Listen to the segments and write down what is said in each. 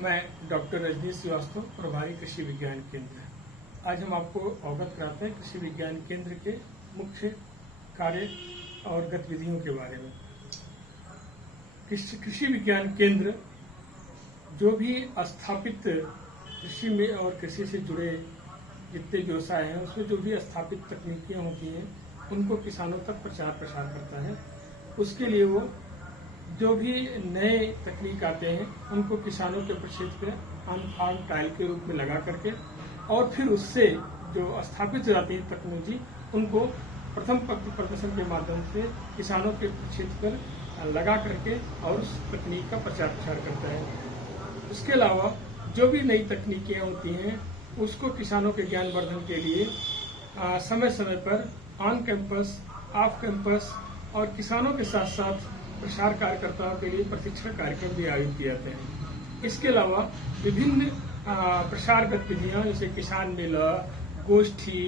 मैं डॉक्टर रजनीश श्रीवास्तव, प्रभारी कृषि विज्ञान केंद्र। आज हम आपको अवगत कराते हैं कृषि विज्ञान केंद्र के मुख्य कार्य और गतिविधियों के बारे में। कृषि विज्ञान केंद्र जो भी स्थापित कृषि में और कृषि से जुड़े जितने व्यवसाय हैं उसमें जो भी स्थापित तकनीकियां होती हैं उनको किसानों तक प्रचार प्रसार करता है। उसके लिए वो जो भी नए तकनीक आते हैं उनको किसानों के प्रक्षेत्र पे ऑन फार्म ट्रायल के रूप में लगा करके और फिर उससे जो स्थापित हो जाती है तकनीकी उनको प्रथम पक्ष प्रदर्शन के माध्यम से किसानों के क्षेत्र पर लगा करके और उस तकनीक का प्रचार प्रसार करता है। उसके अलावा जो भी नई तकनीकियां होती हैं उसको किसानों के ज्ञान वर्धन के लिए समय समय पर ऑन कैंपस, ऑफ कैंपस और किसानों के साथ साथ प्रसार कार्यकर्ताओं के लिए प्रशिक्षण कार्यक्रम भी आयोजित किए जाते हैं। इसके अलावा विभिन्न प्रसार गतिविधियां जैसे किसान मेला, गोष्ठी,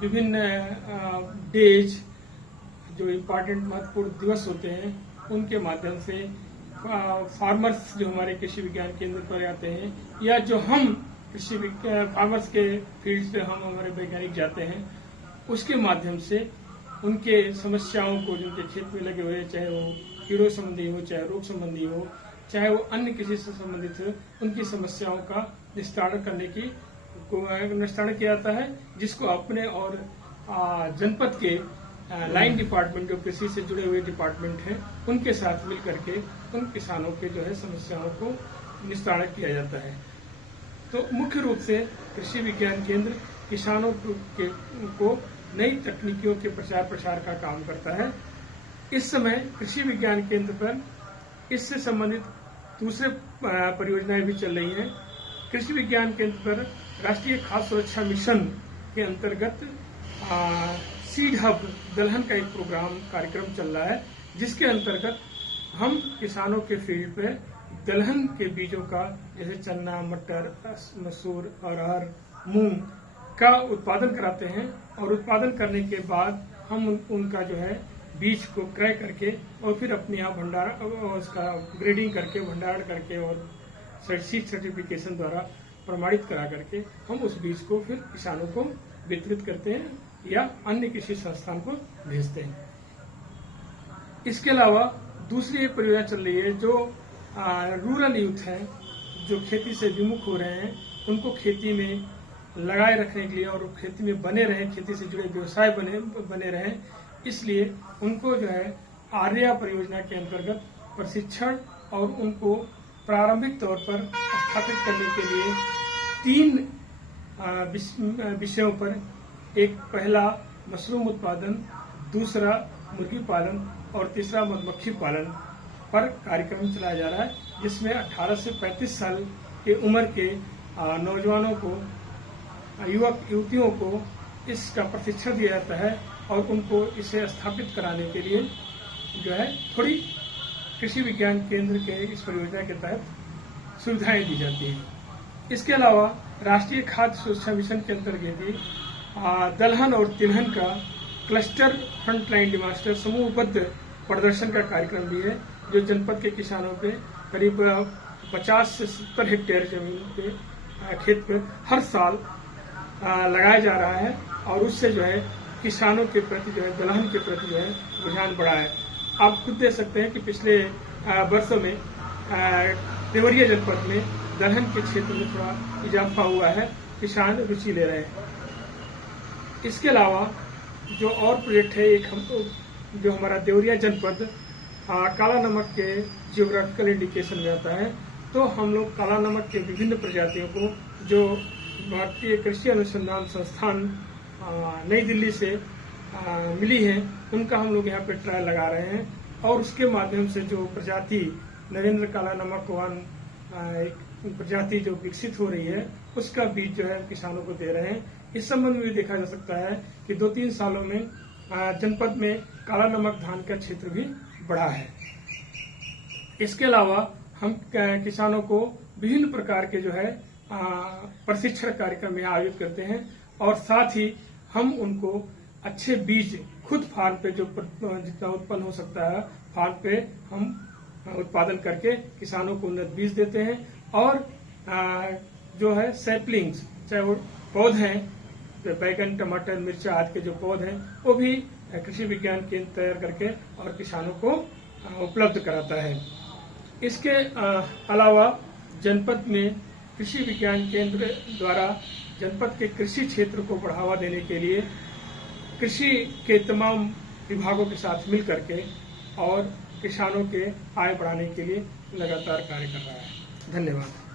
विभिन्न डेज जो इम्पोर्टेंट महत्वपूर्ण दिवस होते हैं उनके माध्यम से फार्मर्स जो हमारे कृषि विज्ञान केंद्र पर आते हैं या जो हम कृषि फार्मर्स के फील्ड पे हम हमारे वैज्ञानिक जाते हैं उसके माध्यम से उनके समस्याओं को जिनके खेत में लगे हुए, चाहे वो कीड़ों संबंधी हो, चाहे रोग संबंधी हो, चाहे वो अन्य किसी से संबंधित हो, उनकी समस्याओं का निस्तारण करने की निस्तारण किया जाता है, जिसको अपने और जनपद के लाइन डिपार्टमेंट जो कृषि से जुड़े हुए डिपार्टमेंट हैं उनके साथ मिल करके उन किसानों के जो है समस्याओं को निस्तारण किया जाता है। तो मुख्य रूप से कृषि विज्ञान केंद्र किसानों को नई तकनीकियों के प्रचार प्रसार का काम करता है। इस समय कृषि विज्ञान केंद्र पर इससे संबंधित दूसरे परियोजनाएं भी चल रही हैं। कृषि विज्ञान केंद्र पर राष्ट्रीय खाद्य सुरक्षा मिशन के अंतर्गत सीड हब दलहन का एक कार्यक्रम चल रहा है, जिसके अंतर्गत हम किसानों के फील्ड पे दलहन के बीजों का जैसे चना, मटर, मसूर, अरहर, मूंग का उत्पादन कराते हैं और उत्पादन करने के बाद हम उनका जो है बीज को क्रय करके और फिर अपने यहाँ भंडारण और उसका ग्रेडिंग करके भंडारण करके और सीड सर्टिफिकेशन द्वारा प्रमाणित करा करके हम उस बीज को फिर किसानों को वितरित करते हैं या अन्य किसी संस्थान को भेजते हैं। इसके अलावा दूसरी एक परियोजना चल रही है जो रूरल यूथ हैं जो खेती से विमुख हो रहे हैं उनको खेती में लगाए रखने के लिए और खेती में बने रहें, खेती से जुड़े व्यवसाय बने रहें, इसलिए उनको जो है आर्या परियोजना के अंतर्गत प्रशिक्षण और उनको प्रारंभिक तौर पर स्थापित करने के लिए 3 विषयों पर, एक पहला मशरूम उत्पादन, दूसरा मुर्गी पालन और तीसरा मधुमक्खी पालन पर कार्यक्रम चलाया जा रहा है, जिसमें 18 से 35 साल के उम्र के नौजवानों को, युवक युवतियों को इसका प्रशिक्षण दिया जाता है और उनको इसे स्थापित कराने के लिए जो है थोड़ी कृषि विज्ञान केंद्र के इस परियोजना के तहत सुविधाएं दी जाती हैं। इसके अलावा राष्ट्रीय खाद्य सुरक्षा मिशन के अंतर्गत ही दलहन और तिलहन का क्लस्टर फ्रंटलाइन डिमांडर समूहबद्ध प्रदर्शन का कार्यक्रम भी है, जो जनपद के किसानों पे करीब 50 से 70 हेक्टेयर जमीन पे खेत पे हर साल लगाया जा रहा है और उससे जो है किसानों के प्रति जो है दलहन के प्रति जो है रुझान बढ़ा है। आप खुद देख सकते हैं कि पिछले वर्षों में देवरिया जनपद में दलहन के क्षेत्र में थोड़ा इजाफा हुआ है, किसान रुचि ले रहे हैं। इसके अलावा जो और प्रोजेक्ट है, एक जो हमारा देवरिया जनपद काला नमक के जियोग्राफिकल इंडिकेशन में आता है, तो हम लोग काला नमक के विभिन्न प्रजातियों को जो भारतीय कृषि अनुसंधान संस्थान नई दिल्ली से मिली है उनका हम लोग यहाँ पे ट्रायल लगा रहे हैं और उसके माध्यम से जो प्रजाति नरेंद्र काला नमक 1 एक प्रजाति जो विकसित हो रही है उसका बीज जो है किसानों को दे रहे हैं। इस संबंध में भी देखा जा सकता है कि 2-3 सालों में जनपद में काला नमक धान का क्षेत्र भी बढ़ा है। इसके अलावा हम किसानों को विभिन्न प्रकार के जो है प्रशिक्षण कार्यक्रम में आयोजित करते हैं और साथ ही हम उनको अच्छे बीज खुद फार्म पे जो जितना उत्पन्न हो सकता है फार्म पे हम उत्पादन करके किसानों को उन्नत बीज देते हैं और जो है सैपलिंग्स, चाहे वो पौधे हैं, बैगन, टमाटर, मिर्चा आदि के जो पौधे हैं, वो भी कृषि विज्ञान केंद्र तैयार करके और किसानों को उपलब्ध कराता है। इसके अलावा जनपद में कृषि विज्ञान केंद्र द्वारा जनपद के कृषि क्षेत्र को बढ़ावा देने के लिए कृषि के तमाम विभागों के साथ मिल करके और किसानों के आय बढ़ाने के लिए लगातार कार्य कर रहा है। धन्यवाद।